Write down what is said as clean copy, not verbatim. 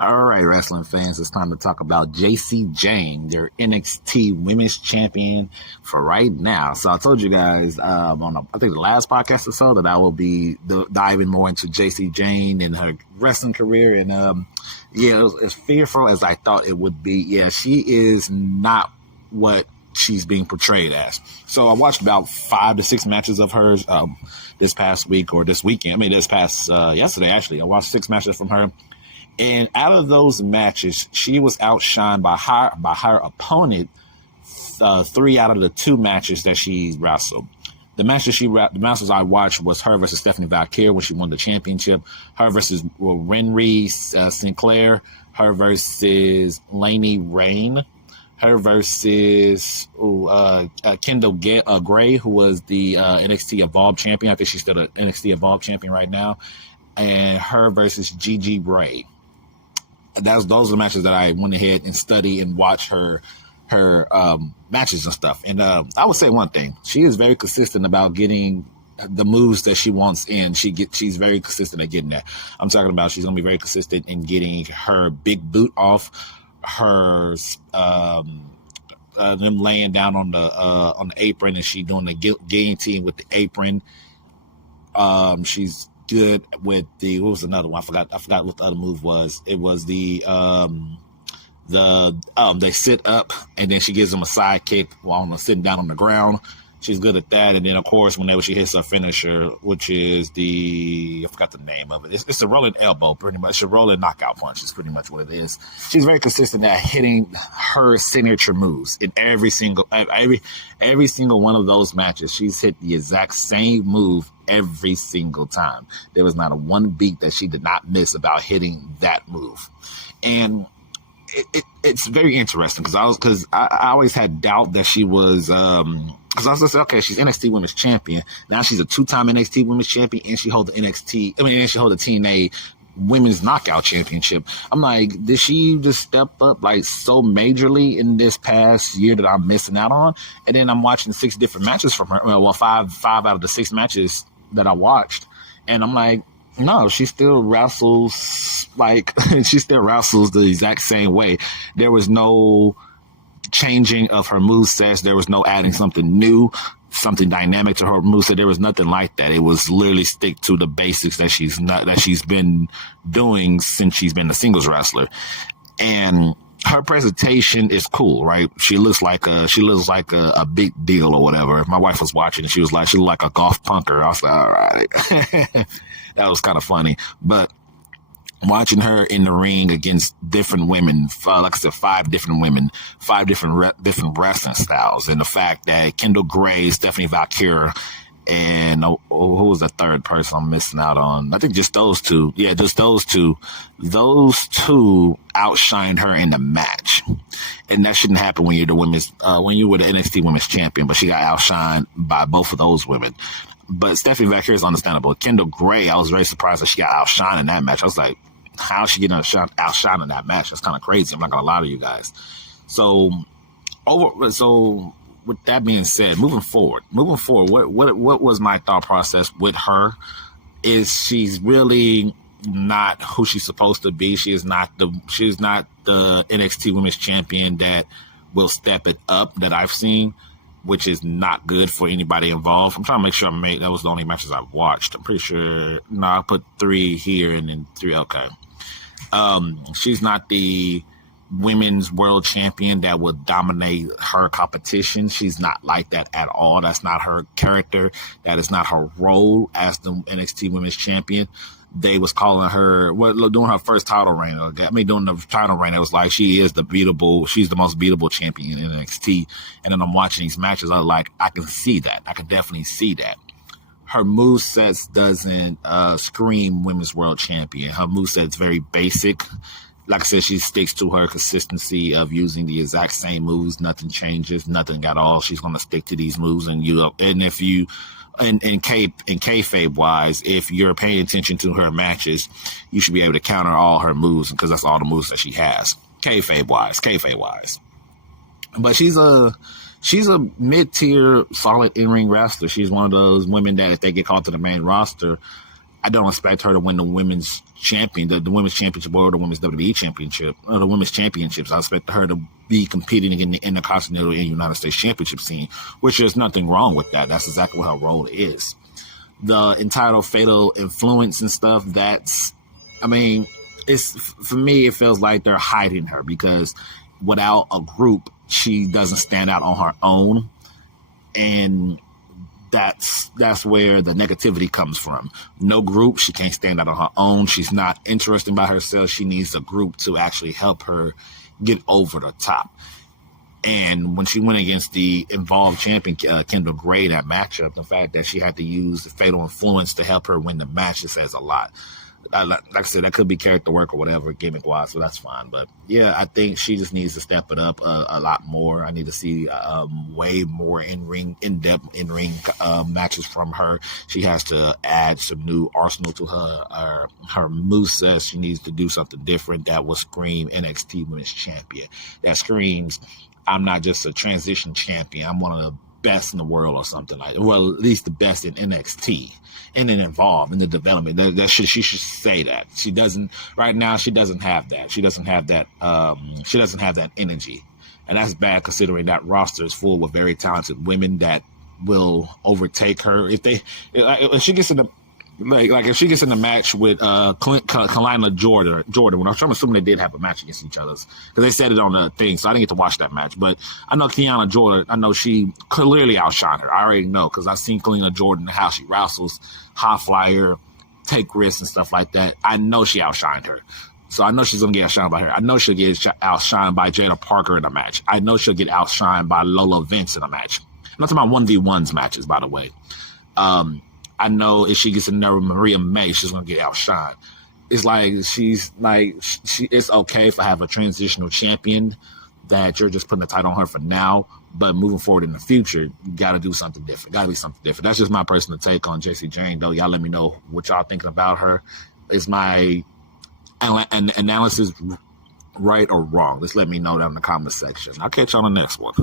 All right, wrestling fans, it's time to talk about Jayne, their NXT Women's Champion for right now. So I told you guys I think the last podcast or so that I will be diving more into Jayne and her wrestling career. And it was as fearful as I thought it would be. Yeah, she is not what she's being portrayed as. So I watched about 5 to 6 matches of hers this past week or this weekend. I mean, this past yesterday, actually. I watched 6 matches from her. And out of those matches, she was outshined by her opponent 3 out of the 2 matches that she wrestled. The matches I watched was her versus Stephanie Valkyrie when she won the championship, her versus Renree Sinclair, her versus Laney Rain, her versus Kendall Gray, who was the NXT Evolved champion. I think she's still the NXT Evolved champion right now, and her versus Gigi Bray. Those are the matches that I went ahead and studied and watched her matches and stuff. And I would say one thing: she is very consistent about getting the moves that she wants in. She's very consistent at getting that. I'm talking about she's gonna be very consistent in getting her big boot off, her them laying down on the apron, and she doing the guillotine with the apron. She's good with the, what was another one? I forgot what the other move was. It was they sit up and then she gives them a side kick while sitting down on the ground. She's good at that. And then of course whenever she hits her finisher, which is I forgot the name of it. It's a rolling elbow, pretty much. It's a rolling knockout punch is pretty much what it is. She's very consistent at hitting her signature moves in every single one of those matches. She's hit the exact same move every single time. There was not a one beat that she did not miss about hitting that move. And it's very interesting because I always had doubt that she was because I was just okay, she's NXT Women's Champion. Now she's a 2-time NXT Women's Champion, and she holds the TNA Women's Knockout Championship. I'm like, did she just step up like so majorly in this past year that I'm missing out on? And then I'm watching 6 different matches from her. Well, 5 out of the 6 matches that I watched, and I'm like, no, she still wrestles the exact same way. There was no changing of her movesets. There was no adding something new, something dynamic to her moveset. There was nothing like that. It was literally stick to the basics that she's been doing since she's been a singles wrestler. And her presentation is cool, right? She looks like a big deal or whatever. My wife was watching and she looked like a golf punker. I was like, all right. That was kind of funny. But watching her in the ring against different women, like I said, 5 different women, 5 different wrestling styles, and the fact that Kendall Gray, Stephanie Valkyrie, and who was the third person I'm missing out on? I think just those 2. Yeah, just those 2. Those 2 outshined her in the match, and that shouldn't happen when you're the NXT Women's Champion. But she got outshined by both of those women. But Stephanie Valkyrie is understandable. Kendall Gray, I was very surprised that she got outshined in that match. I was like, how is she getting outshined in that match? That's kind of crazy. I'm not going to lie to you guys. So with that being said, moving forward, what was my thought process with her? Is she's really not who she's supposed to be. She's not the NXT Women's Champion that will step it up that I've seen, which is not good for anybody involved. I'm trying to make sure that was the only matches I watched. I'm pretty sure. No, I put 3 here and then 3. Okay. She's not the women's world champion that would dominate her competition. She's not like that at all. That's not her character. That is not her role as the NXT Women's Champion. They was calling her, doing her first title reign. Doing the title reign, it was like she's the most beatable champion in NXT. And then I'm watching these matches, I was like, I can see that. I can definitely see that. Her moveset doesn't scream women's world champion. Her moveset's very basic. Like I said, she sticks to her consistency of using the exact same moves. Nothing changes, nothing at all. She's going to stick to these moves. And if you, in kayfabe wise, if you're paying attention to her matches, you should be able to counter all her moves because that's all the moves that she has. Kayfabe wise. But she's a mid-tier, solid in-ring wrestler. She's one of those women that if they get called to the main roster, I don't expect her to win the women's the women's championship or the women's WWE championship or the women's championships. I expect her to be competing in the Intercontinental and United States Championship scene, which there's nothing wrong with that. That's exactly what her role is. The entitled fatal influence and stuff, for me, it feels like they're hiding her because without a group, she doesn't stand out on her own. And that's where the negativity comes from. No group, she can't stand out on her own. She's not interested by herself. She needs a group to actually help her get over the top. And when she went against the Involved champion, Kendall Gray, that matchup, the fact that she had to use the fatal influence to help her win the match, it says a lot. Like I said, that could be character work or whatever, gimmick-wise, so that's fine. But, yeah, I think she just needs to step it up a lot more. I need to see way more in-depth in-ring matches from her. She has to add some new arsenal to her moveset. She needs to do something different that will scream NXT Women's Champion. That screams, I'm not just a transition champion. I'm one of the best in the world or something like that. Well, at least the best in NXT and then involved in the development. She should say that. She doesn't right now. She doesn't have that. She doesn't have that. She doesn't have that energy, and that's bad considering that roster is full with very talented women that will overtake her if she gets in the. Like if she gets in the match with Kalina Jordan, which I'm assuming they did have a match against each other because they said it on the thing, so I didn't get to watch that match. But I know Kalina Jordan, I know she clearly outshined her. I already know because I've seen Kalina Jordan how she wrestles, high flyer, take risks and stuff like that. I know she outshined her. So I know she's going to get outshined by her. I know she'll get outshined by Jada Parker in a match. I know she'll get outshined by Lola Vince in a match. I'm not talking about 1v1s matches, by the way. I know if she gets in there with Maria May, she's going to get outshined. It's like it's okay if I have a transitional champion that you're just putting the title on her for now, but moving forward in the future, you got to do something different. Got to be something different. That's just my personal take on Jacy Jayne, though. Y'all let me know what y'all thinking about her. Is my analysis right or wrong? Just let me know down in the comment section. I'll catch you on the next one.